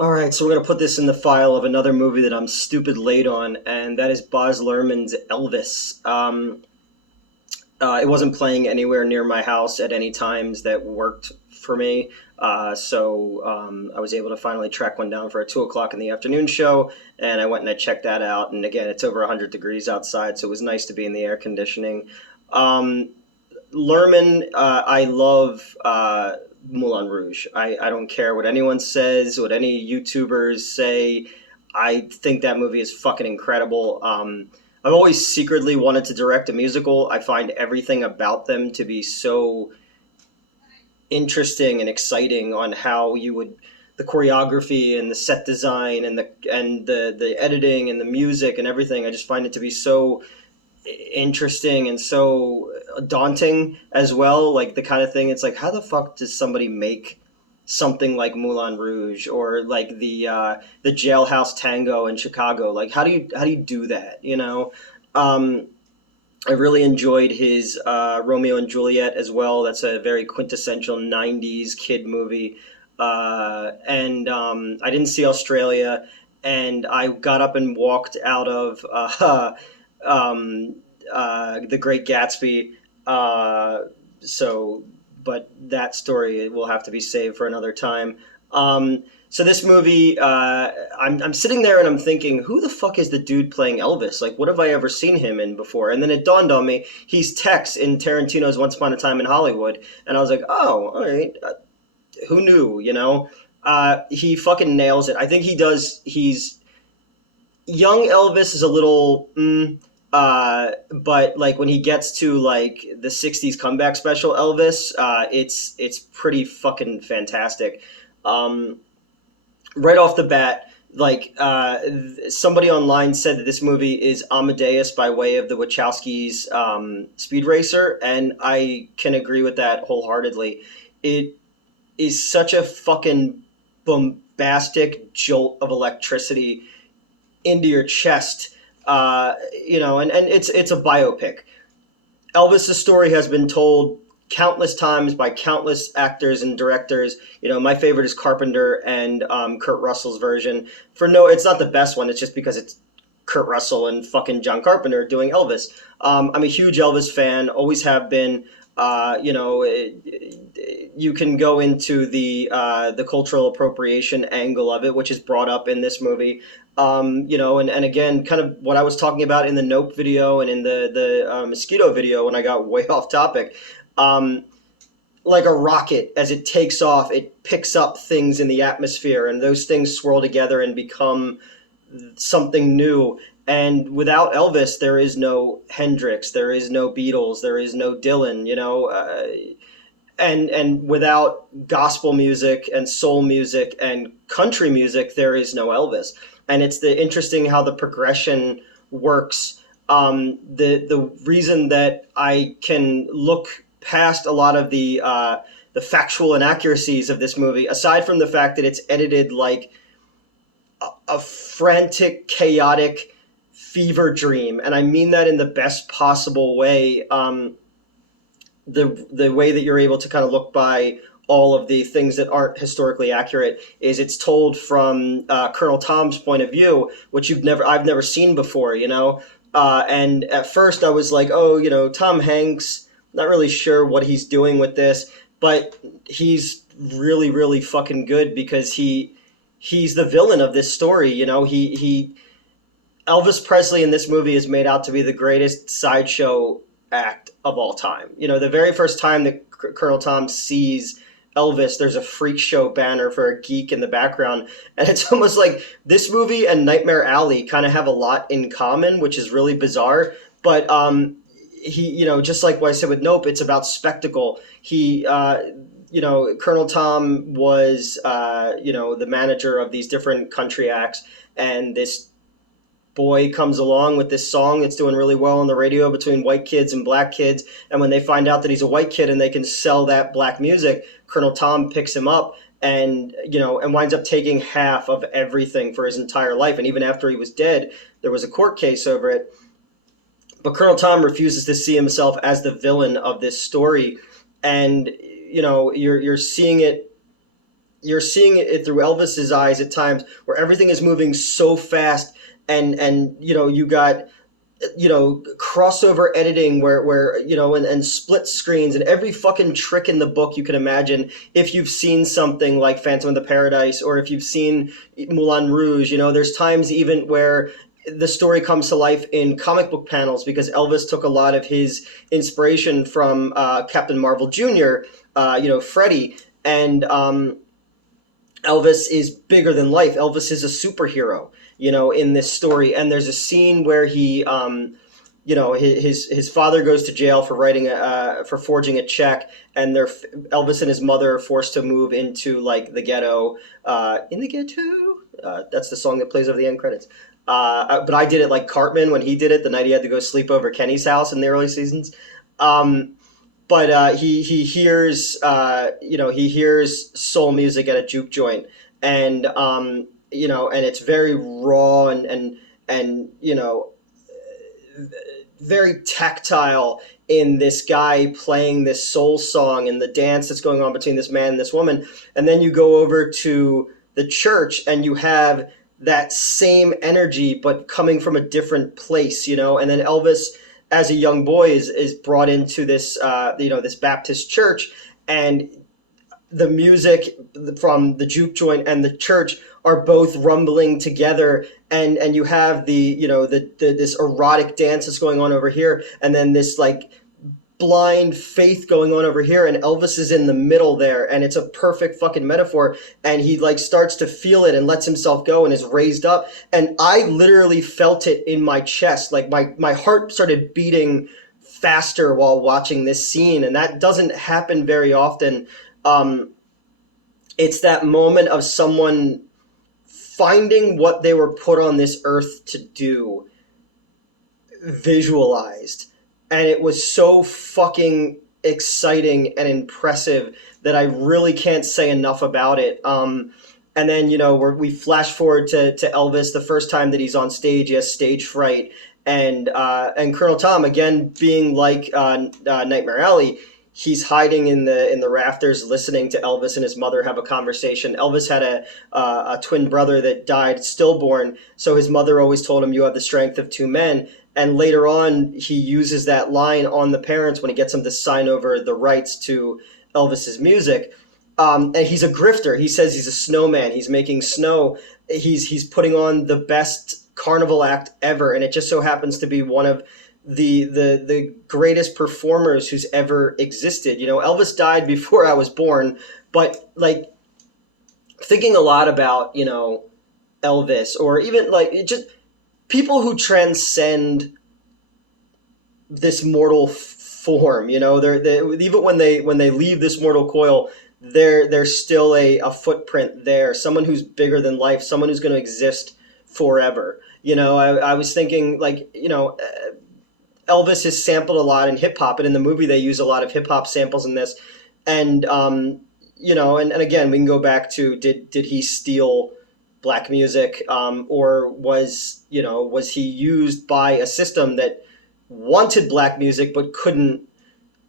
All right, so we're gonna put this in the file of another movie that I'm stupid late on, and that is Baz Luhrmann's Elvis. It wasn't playing anywhere near my house at any times that worked for me, so I was able to finally track one down for a 2 o'clock in the afternoon show, and I went and I checked that out. And again, it's over 100 degrees outside, so it was nice to be in the air conditioning. Um, Lerman, I love Moulin Rouge. I don't care what anyone says, what any YouTubers say. I think that movie is fucking incredible. I've always secretly wanted to direct a musical. I find everything about them to be so interesting and exciting on how you would the choreography and the set design and the editing and the music and everything. I just find it to be so interesting and so daunting as well. Like the kind of thing, it's like, how the fuck does somebody make something like Moulin Rouge or like the Jailhouse Tango in Chicago? Like, how do you do that? Um, I really enjoyed his Romeo and Juliet as well. That's a very quintessential '90s kid movie. And I didn't see Australia, and I got up and walked out of um, The Great Gatsby. Uh, so, but that story will have to be saved for another time. So this movie, I'm sitting there and I'm thinking, who the fuck is the dude playing Elvis? Like, what have I ever seen him in before? And then it dawned on me, he's Tex in Tarantino's Once Upon a Time in Hollywood, and I was like, oh, all right, who knew? He fucking nails it. I think he does. He's young Elvis is a little, but like when he gets to like the '60s comeback special Elvis, it's pretty fucking fantastic. Um, right off the bat, like somebody online said that this movie is Amadeus by way of the Wachowskis' Speed Racer, and I can agree with that wholeheartedly. It is such a fucking bombastic jolt of electricity into your chest, and it's a biopic. Elvis's story has been told countless times by countless actors and directors. My favorite is Carpenter and Kurt Russell's version. It's not the best one. It's just because it's Kurt Russell and fucking John Carpenter doing Elvis. I'm a huge Elvis fan, always have been. You can go into the cultural appropriation angle of it, which is brought up in this movie. And again, kind of what I was talking about in the Nope video and in the Mosquito video when I got way off topic. Um, like a rocket, as it takes off, it picks up things in the atmosphere, and those things swirl together and become something new. And without Elvis, there is no Hendrix, there is no Beatles, there is no Dylan. And without gospel music and soul music and country music, there is no Elvis. And it's the interesting how the progression works. The reason that I can look past a lot of the factual inaccuracies of this movie, aside from the fact that it's edited like a frantic, chaotic fever dream, and I mean that in the best possible way. The way that you're able to kind of look by all of the things that aren't historically accurate is it's told from Colonel Tom's point of view, which I've never seen before. And at first I was like, oh, Tom Hanks, not really sure what he's doing with this, but he's really, really fucking good because he's the villain of this story. He Elvis Presley in this movie is made out to be the greatest sideshow act of all time. The very first time that Colonel Tom sees Elvis, there's a freak show banner for a geek in the background, and it's almost like this movie and Nightmare Alley kind of have a lot in common, which is really bizarre. But he, just like what I said with Nope, it's about spectacle. Colonel Tom was, the manager of these different country acts, and this boy comes along with this song that's doing really well on the radio between white kids and black kids. And when they find out that he's a white kid and they can sell that black music, Colonel Tom picks him up and winds up taking half of everything for his entire life. And even after he was dead, there was a court case over it. But Colonel Tom refuses to see himself as the villain of this story. And, you're seeing it you're seeing it through Elvis's eyes at times, where everything is moving so fast, and you got crossover editing where and split screens and every fucking trick in the book you can imagine. If you've seen something like Phantom of the Paradise, or if you've seen Moulin Rouge, there's times even where the story comes to life in comic book panels, because Elvis took a lot of his inspiration from Captain Marvel Jr., Freddy. And Elvis is bigger than life. Elvis is a superhero, in this story. And there's a scene where he, his father goes to jail for for forging a check, and Elvis and his mother are forced to move into like the ghetto. In the ghetto, that's the song that plays over the end credits. But I did it like Cartman when he did it the night he had to go sleep over Kenny's house in the early seasons. But he hears he hears soul music at a juke joint, and and it's very raw and very tactile in this guy playing this soul song and the dance that's going on between this man and this woman. And then you go over to the church and you have that same energy but coming from a different place, and then Elvis as a young boy is brought into this this Baptist church, and the music from the juke joint and the church are both rumbling together, and you have this erotic dance that's going on over here, and then this like blind faith going on over here, and Elvis is in the middle there, and it's a perfect fucking metaphor. And he like starts to feel it and lets himself go and is raised up, and I literally felt it in my chest. Like my heart started beating faster while watching this scene, and that doesn't happen very often. It's that moment of someone finding what they were put on this earth to do visualized. And it was so fucking exciting and impressive that I really can't say enough about it. And then, we flash forward to Elvis the first time that he's on stage. He has stage fright. And Colonel Tom, again, being like Nightmare Alley, he's hiding in the rafters listening to Elvis and his mother have a conversation. Elvis had a twin brother that died stillborn, so his mother always told him, "You have the strength of two men." And later on, he uses that line on the parents when he gets them to sign over the rights to Elvis's music. And he's a grifter. He says he's a snowman. He's making snow. He's putting on the best carnival act ever, and it just so happens to be one of the greatest performers who's ever existed. Elvis died before I was born, but like thinking a lot about Elvis, or even like it just people who transcend this mortal form, they're even when they leave this mortal coil, there's still a footprint there, someone who's bigger than life, someone who's going to exist forever. I was thinking like, Elvis is sampled a lot in hip hop, and in the movie they use a lot of hip hop samples in this. And and again, we can go back to did he steal black music, or was he used by a system that wanted black music but couldn't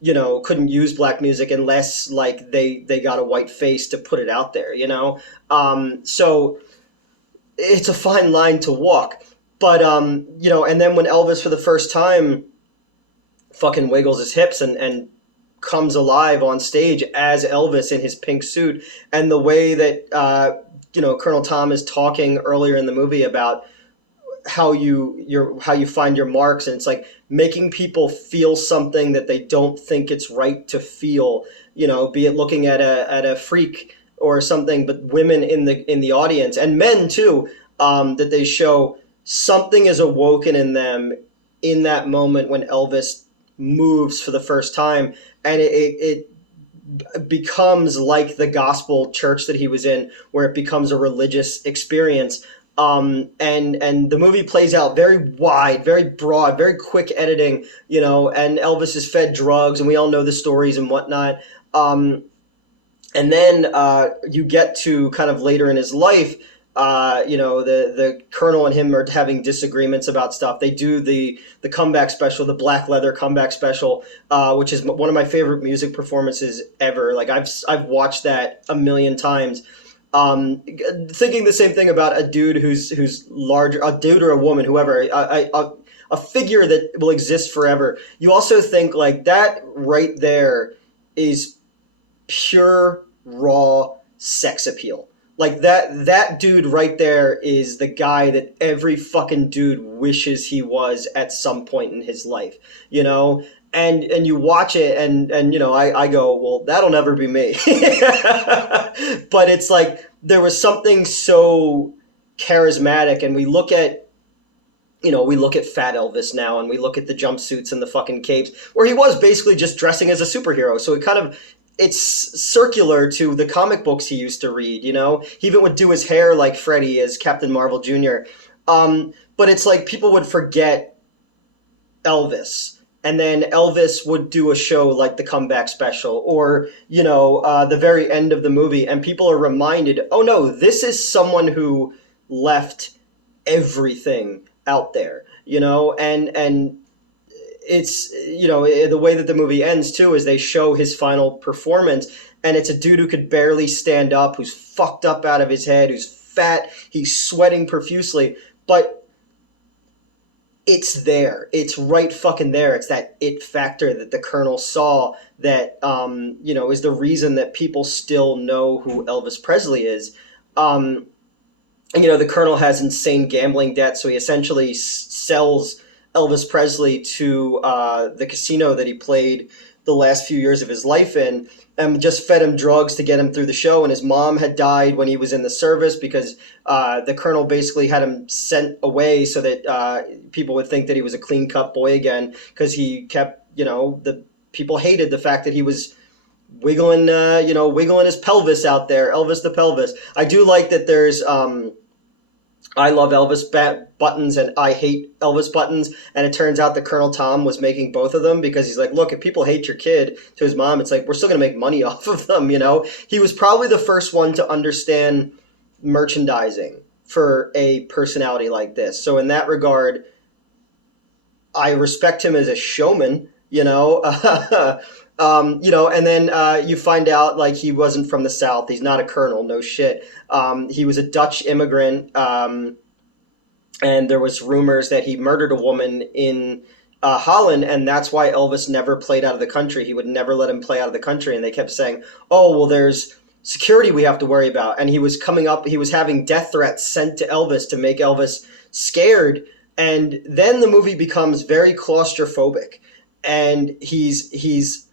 use black music unless like they got a white face to put it out there. So it's a fine line to walk. But and then when Elvis for the first time fucking wiggles his hips and comes alive on stage as Elvis in his pink suit, and the way that Colonel Tom is talking earlier in the movie about how you find your marks, and it's like making people feel something that they don't think it's right to feel, be it looking at a freak or something, but women in the audience, and men too, that they show something is awoken in them in that moment when Elvis moves for the first time, and it becomes like the gospel church that he was in, where it becomes a religious experience. And the movie plays out very wide, very broad, very quick editing, and Elvis is fed drugs, and we all know the stories and whatnot. And then you get to kind of later in his life, the Colonel and him are having disagreements about stuff. They do the comeback special, the black leather comeback special, which is one of my favorite music performances ever. Like I've watched that a million times. Thinking the same thing about a dude who's larger, a dude or a woman, whoever, a figure that will exist forever. You also think like that right there is pure raw sex appeal. Like that dude right there is the guy that every fucking dude wishes he was at some point in his life, you know? And you watch it and you know, I go, well, that'll never be me. But it's like there was something so charismatic, and we look at, you know, we look at Fat Elvis now, and we look at the jumpsuits and the fucking capes, where he was basically just dressing as a superhero. So it kind of, it's circular to the comic books he used to read. You know, he even would do his hair like Freddy as Captain Marvel Jr. But it's like people would forget Elvis. And then Elvis would do a show like the Comeback Special, or you know, the very end of the movie, and people are reminded, oh no, this is someone who left everything out there, you know, and it's, you know, the way that the movie ends too is they show his final performance, and it's a dude who could barely stand up, who's fucked up out of his head, who's fat, he's sweating profusely, but it's there. It's right fucking there. It's that it factor that the Colonel saw that, you know, is the reason that people still know who Elvis Presley is. And, you know, the Colonel has insane gambling debt, so he essentially sells Elvis Presley to the casino that he played the last few years of his life in, and just fed him drugs to get him through the show. And his mom had died when he was in the service because the Colonel basically had him sent away so that people would think that he was a clean-cut boy again, because he kept, you know, the people hated the fact that he was wiggling, you know, wiggling his pelvis out there, Elvis the pelvis. I do like that there's I love Elvis buttons and I hate Elvis buttons, and it turns out that Colonel Tom was making both of them because he's like, look, if people hate your kid, to his mom, it's like, we're still going to make money off of them, you know? He was probably the first one to understand merchandising for a personality like this. So in that regard, I respect him as a showman, you know? You know, and then you find out like he wasn't from the South. He's not a colonel, no shit. He was a Dutch immigrant, and there was rumors that he murdered a woman in Holland, and that's why Elvis never played out of the country. He would never let him play out of the country, and they kept saying, "Oh, well, there's security we have to worry about." And he was coming up, he was having death threats sent to Elvis to make Elvis scared, and then the movie becomes very claustrophobic, and he's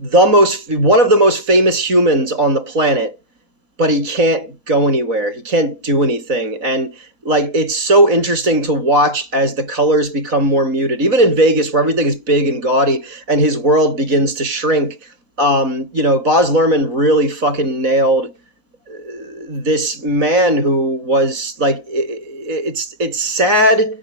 one of the most famous humans on the planet, but he can't go anywhere. He can't do anything. And like, it's so interesting to watch as the colors become more muted, even in Vegas where everything is big and gaudy and his world begins to shrink. You know, Baz Luhrmann really fucking nailed this man who was like, it's sad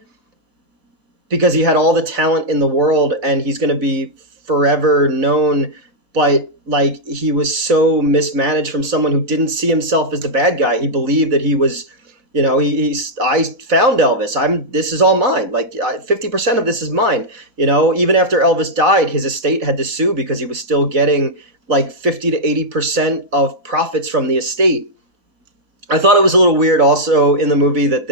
because he had all the talent in the world and he's going to be forever known, but like, he was so mismanaged from someone who didn't see himself as the bad guy. He believed that he was, you know, I found Elvis. This is all mine. Like 50% of this is mine. You know, even after Elvis died, his estate had to sue because he was still getting like 50 to 80% of profits from the estate. I thought it was a little weird also in the movie that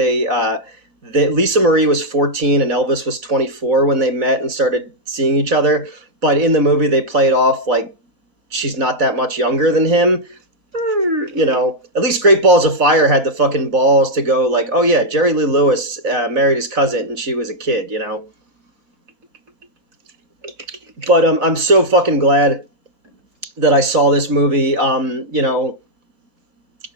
that Lisa Marie was 14 and Elvis was 24 when they met and started seeing each other. But in the movie, they play it off like she's not that much younger than him. You know, at least Great Balls of Fire had the fucking balls to go like, oh yeah, Jerry Lee Lewis married his cousin and she was a kid, you know. But I'm so fucking glad that I saw this movie. You know,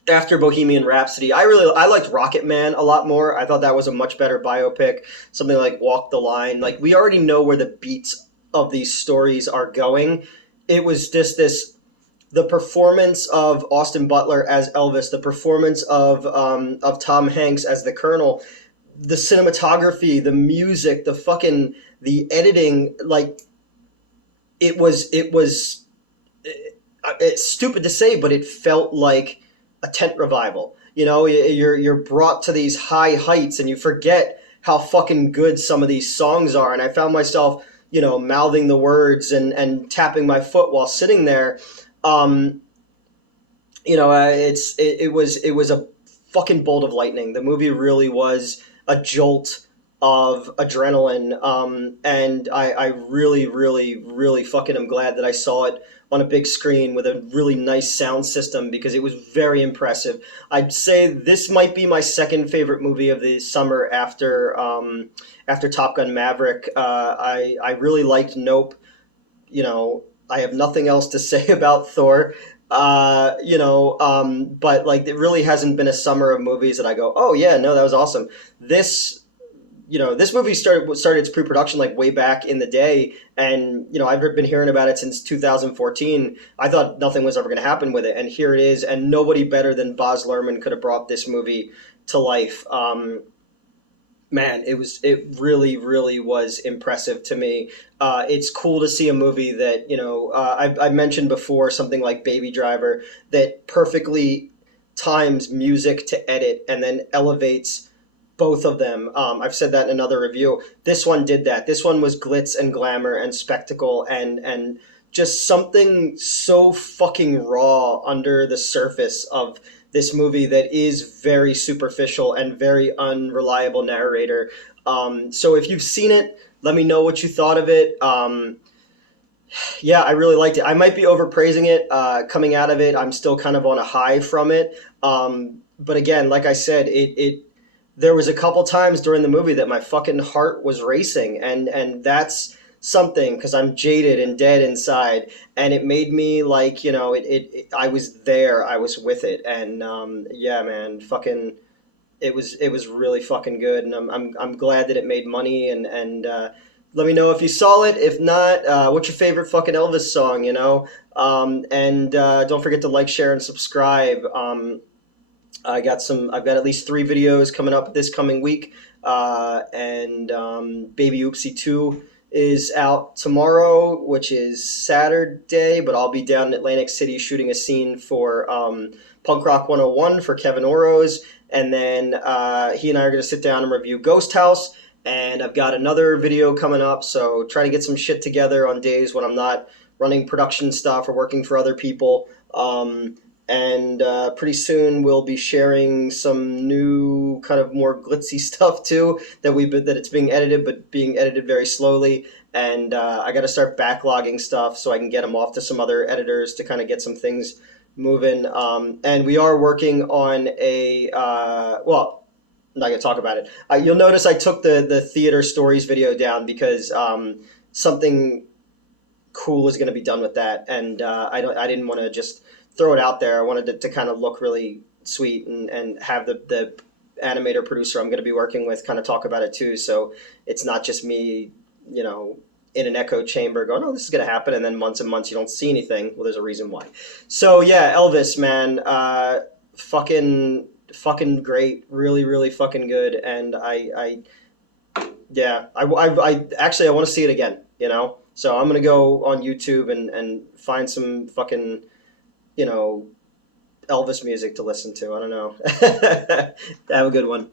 after Bohemian Rhapsody, I liked Rocket Man a lot more. I thought that was a much better biopic. Something like Walk the Line. Like, we already know where the beats of these stories are going. It was just the performance of Austin Butler as Elvis, the performance of Tom Hanks as the Colonel, the cinematography, the music, the editing, like, it's stupid to say, but it felt like a tent revival. You know, you're brought to these high heights and you forget how fucking good some of these songs are. And I found myself, you know, mouthing the words and tapping my foot while sitting there. it was a fucking bolt of lightning. The movie really was a jolt of adrenaline, and I really, really, really fucking am glad that I saw it on a big screen with a really nice sound system because it was very impressive. I'd say this might be my second favorite movie of the summer after Top Gun Maverick. I really liked Nope. I have nothing else to say about Thor. But like it really hasn't been a summer of movies that I go, oh yeah, no, that was awesome. This this movie started its pre-production like way back in the day, and I've been hearing about it since 2014. I thought nothing was ever going to happen with it, and here it is, and nobody better than Baz Luhrmann could have brought this movie to life. Man, it really, really was impressive to me. It's cool to see a movie that I mentioned before, something like Baby Driver, that perfectly times music to edit and then elevates both of them. I've said that in another review. This one did that. This one was glitz and glamour and spectacle and just something so fucking raw under the surface of this movie that is very superficial and very unreliable narrator. So if you've seen it, let me know what you thought of it. Yeah, I really liked it. I might be overpraising it. Coming out of it, I'm still kind of on a high from it. But again, like I said, it there was a couple times during the movie that my fucking heart was racing, and that's something because I'm jaded and dead inside, and it made me like I was there, I was with it, and yeah, man, fucking it was really fucking good, and I'm glad that it made money, and let me know if you saw it. If not, what's your favorite fucking Elvis song? And don't forget to like, share, and subscribe. I've got at least 3 videos coming up this coming week, and Baby Oopsie 2 is out tomorrow, which is Saturday, but I'll be down in Atlantic City shooting a scene for Punk Rock 101 for Kevin Oro's, and then he and I are going to sit down and review Ghost House, and I've got another video coming up, so try to get some shit together on days when I'm not running production stuff or working for other people. And pretty soon we'll be sharing some new kind of more glitzy stuff too that it's being edited, but being edited very slowly. And I got to start backlogging stuff so I can get them off to some other editors to kind of get some things moving. And we are working on well, I'm not gonna talk about it. You'll notice I took the theater stories video down because something cool is going to be done with that, and I didn't want to just throw it out there. I wanted it to kind of look really sweet and have the animator producer I'm going to be working with kind of talk about it too. So it's not just me, in an echo chamber going, oh, this is going to happen. And then months and months you don't see anything. Well, there's a reason why. So yeah, Elvis, man, fucking great. Really, really fucking good. And yeah, I actually, I want to see it again. So I'm going to go on YouTube and find some fucking, Elvis music to listen to. I don't know. Have a good one.